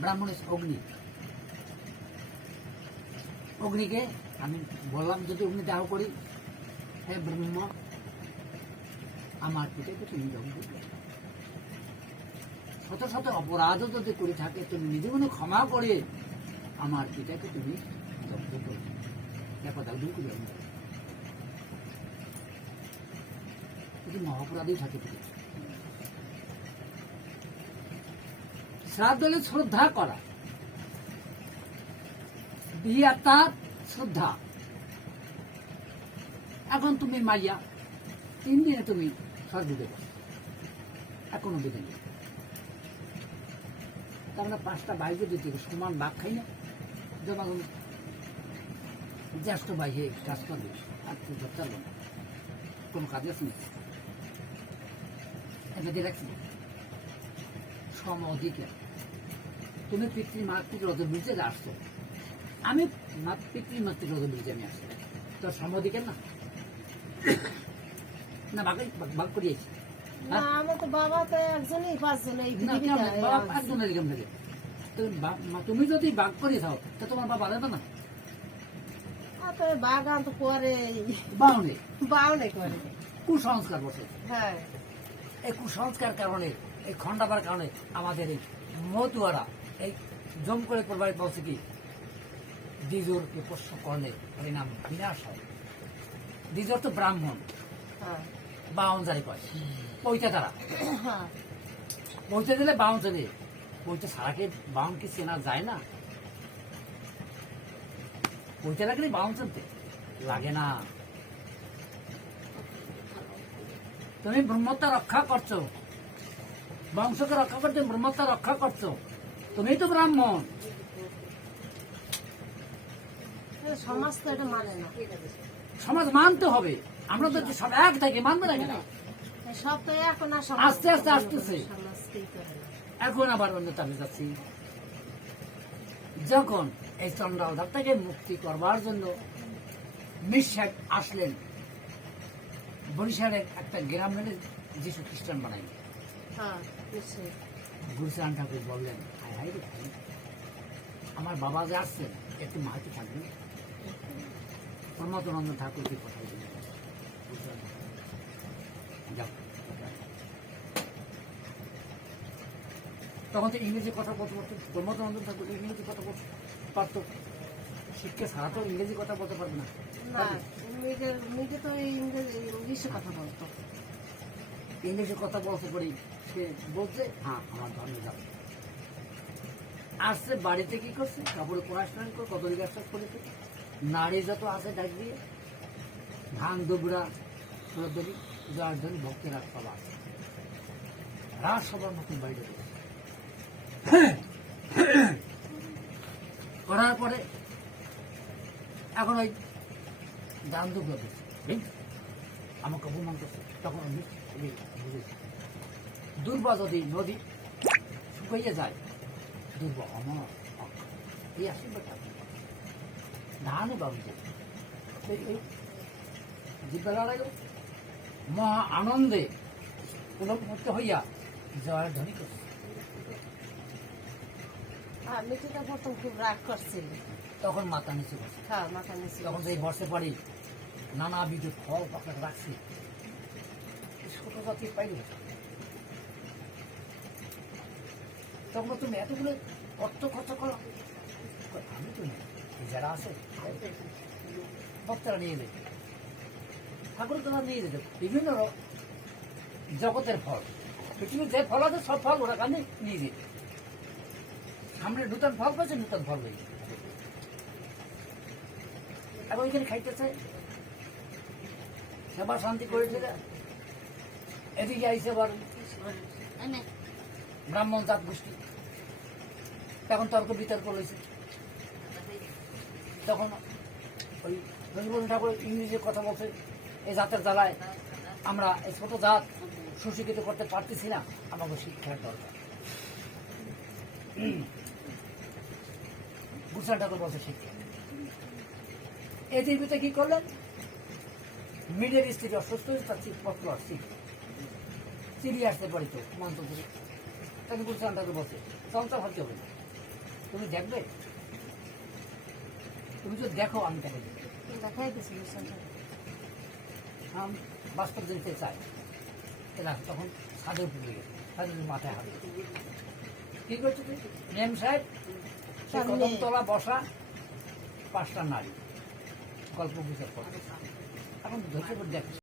ব্রাহ্মণ is অগ্নি। অগ্নিকে আমি বললাম, যদি অগ্নি দাহ করি, হে ব্রহ্ম, আমার পিতাকে তুমি দগ্ধ। শত শত অপরাধ যদি করে থাকে, তুমি নিজে মনে ক্ষমা করে আমার পিতাকে তুমি দগ্ধ করো। করে আমি যদি মহাপরাধী থাকে তুমি শ্রাদ্ধ হলে শ্রদ্ধা করা। বিয়া তার শ্রদ্ধা। এখন তুমি মাইয়া তিন দিনে তুমি স্বর্গ দেবে। এখনও বেঁধে নেই তার মানে পাঁচটা দিতে হবে, সমান বাঘ খাই না যখন জ্যেষ্ঠ বাইকে কাজ করবে আর তুই ধরতে পারবে না। কোনো কাজে আছে না এটা দিয়ে রাখছি। সম অধিকার। তুমি পিতৃ মাতৃ ব্রিজে আসছো আমি পিতৃ মাতৃ ব্রিজে আমি আসছি তোর সম অধিকার না? না বাঘ বাঘ করিয়েছি। তো তো তুমি যদি বাঘ করে থাও তো তোমার বাবা দেবে না? বাগান তো করে। বাউনে? বাউনে করে। কুসংস্কার বসে। হ্যাঁ। এই কুসংস্কার কারণে এই খণ্ডাবার কারণে আমাদের এই মতুয়ারা এই জম করে প্রবাহিত বলছে কি? দ্বিজোরকে পোষ্য করলে পরিণাম বিনাশ হয়। দ্বিজোর তো ব্রাহ্মণ। হ্যাঁ। বাউন জারি করে পৈতে তারা পৌঁছে দিলে বাউন চলে পৌঁছে সারাকে বাউন কি চেনা যায় না? পৌঁছে লাগলে বাউন চলতে লাগে না। তুমি ব্রহ্মত্ব রক্ষা করছ। বংশকে রক্ষা করছ ব্রহ্মত্ব রক্ষা করছ। তুমি তো ব্রাহ্মণ সমাজ তো এটা মানে না। সমাজ মানতে হবে। আমরা তো সব এক থেকে মানবে না কেন? সব তো এখন আস্তে আস্তে আসতেছে। এখন আবার অন্য তালে যাচ্ছি। যখন এই থেকে মুক্তি করবার জন্য মিশাক আসলেন বরিশালের একটা গ্রাম মেনে যিশু খ্রিস্টান বানাই হ্যাঁ গুরুচান ঠাকুর বললেন আমার বাবা যে আসছেন একটু মাহাতি থাকবেন। প্রমোদানন্দ ঠাকুরকে কথা দিলেন তখন তো ইংরেজি কথা বলতে পারতো প্রমোদানন্দ ঠাকুর ইংরেজি কথা বলতে পারতো। শিক্ষা ছাড়া তো ইংরেজি কথা বলতে পারবে না। নিজে তো ইংরেজি কথা বলতো। ইংলিশে কথা বলতে পারি সে বলছে হ্যাঁ আমার ধর্মে যাবে। আসছে, বাড়িতে কি করছে? কাপড়ে কোরআন করে কদলি গাছটা করেছে? নারী যত আছে ডাক দিয়ে, ধান দুবরা সুরদলি জয়ধ্বনি, ভক্তের সব আছে। রাজ সবার মতন বাইরে করার পরে এখন ওই দান দুবরা দিচ্ছে আমাকে অপমান করছে। তখন আমি আমি বুঝেছি। দুর্বা যদি নদী শুকাইয়ে যায় অমর এই লাগল মহা আনন্দে হইয়া জয়ের ধ্বনি করছে হ্যাঁ মিঠিটা প্রথম খুব রাগ করছিল তখন মাথা নিচে হ্যাঁ মাথা নিচে তখন সেই বসে পারি নানাবিধ ফল আপনাকে রাখছি ছোট জাতি পাইল তখন তুমি এতগুলো অর্থ খরচ করো। আমি তো নেই। যারা আছে ভক্তরা নিয়ে যেত ঠাকুর তোরা নিয়ে যেত বিভিন্ন জগতের ফল। পৃথিবীর যে ফল আছে সব ফল ওরা কানে নিয়ে যেত সামনে নূতন ফল পাচ্ছে নূতন ফল হয়ে এখন ওইখানে খাইতেছে সেবা শান্তি করেছে এদিকে আইসে আবার ব্রাহ্মণ জাত গোষ্ঠী। তখন তর্ক বিতর্ক রয়েছে। তখন ওই রবীন্দ্রনাথ ঠাকুর ইংরেজি কথা বলছে এই জাতের জ্বালায় আমরা এই ছোট জাত সুশিক্ষিত করতে পারতেছি না। আমাকে শিক্ষার দরকার। গুসা ঠাকুর বলছে, শিক্ষা। এই টিভিতে কি করলেন? মিডিয়ার স্ত্রী অসুস্থ হয়েছে, তার চিঠি পত্র আসছে চিঠি আসতে পারি তো তাকে গুলশান ঠাকুর বলছে চঞ্চল হতে হবে। তুমি দেখবে? তুমি যদি দেখো আমি তাকে দেখাই আমি বাস্তব দেখতে চাই। এরা তখন ছাদে উঠে গেছে। ছাদের মাথায় হাত। কি করছ তুই মেম সাহেব। কদমতলা বসা পাঁচটা নারী। গল্প বিচার করে এখন ধৈর্য করে দেখছিস